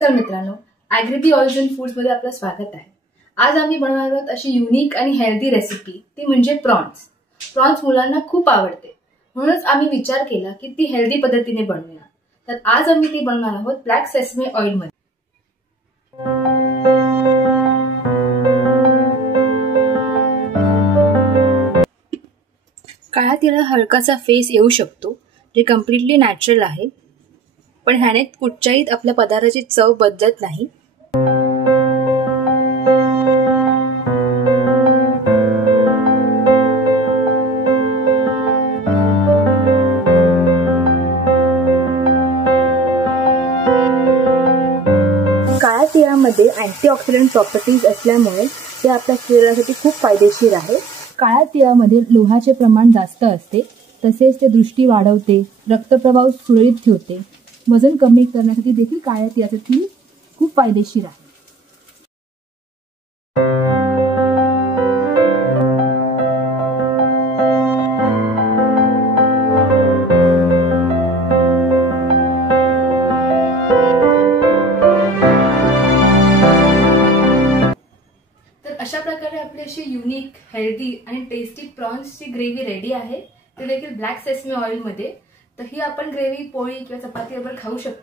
तर मित्रांनो, ॲग्रिबी oils and foods मध्ये आपलं स्वागत आहे। आज आम्ही बनवणार आहोत अशी युनिक आणि हेल्दी रेसिपी, ती म्हणजे प्रॉन्स। प्रॉन्स मुलांना खूप आवडते, म्हणूनच आम्ही विचार केला की ती हेल्दी पद्धतीने बनवूया। तर आज आम्ही ती बनवणार आहोत ब्लॅक सेसमे ऑइल मध्ये। काळ्या तिळाला हलकासा फेस येऊ शकतो, जे कम्प्लिटली नॅचरल आहे, पण ह्याने कुठच्याही आपल्या पदार्थाची चव बदलत नाही। काळ्या तिळामध्ये अँटीऑक्सिडंट प्रॉपर्टीज असल्यामुळे ते आपल्या शरीरासाठी खूप फायदेशीर आहे। काळ्या तिळामध्ये लोहाचे प्रमाण जास्त असते, तसेच ते दृष्टी वाढवते, रक्तप्रवाह सुरळीत ठेवते, वजन कमी करण्यासाठी देखील काळ्या तिळाचे तेल खूप फायदेशीर आहे। अशा प्रकारे आपली अशी युनिक, हेल्दी आणि टेस्टी प्रॉन्सची ग्रेव्ही रेडी आहे, ते देखील ब्लॅक सेसमे ऑइल मध्ये। तर ही आपण ग्रेव्ही पोळी किंवा चपाती बरोबर खाऊ शकतो।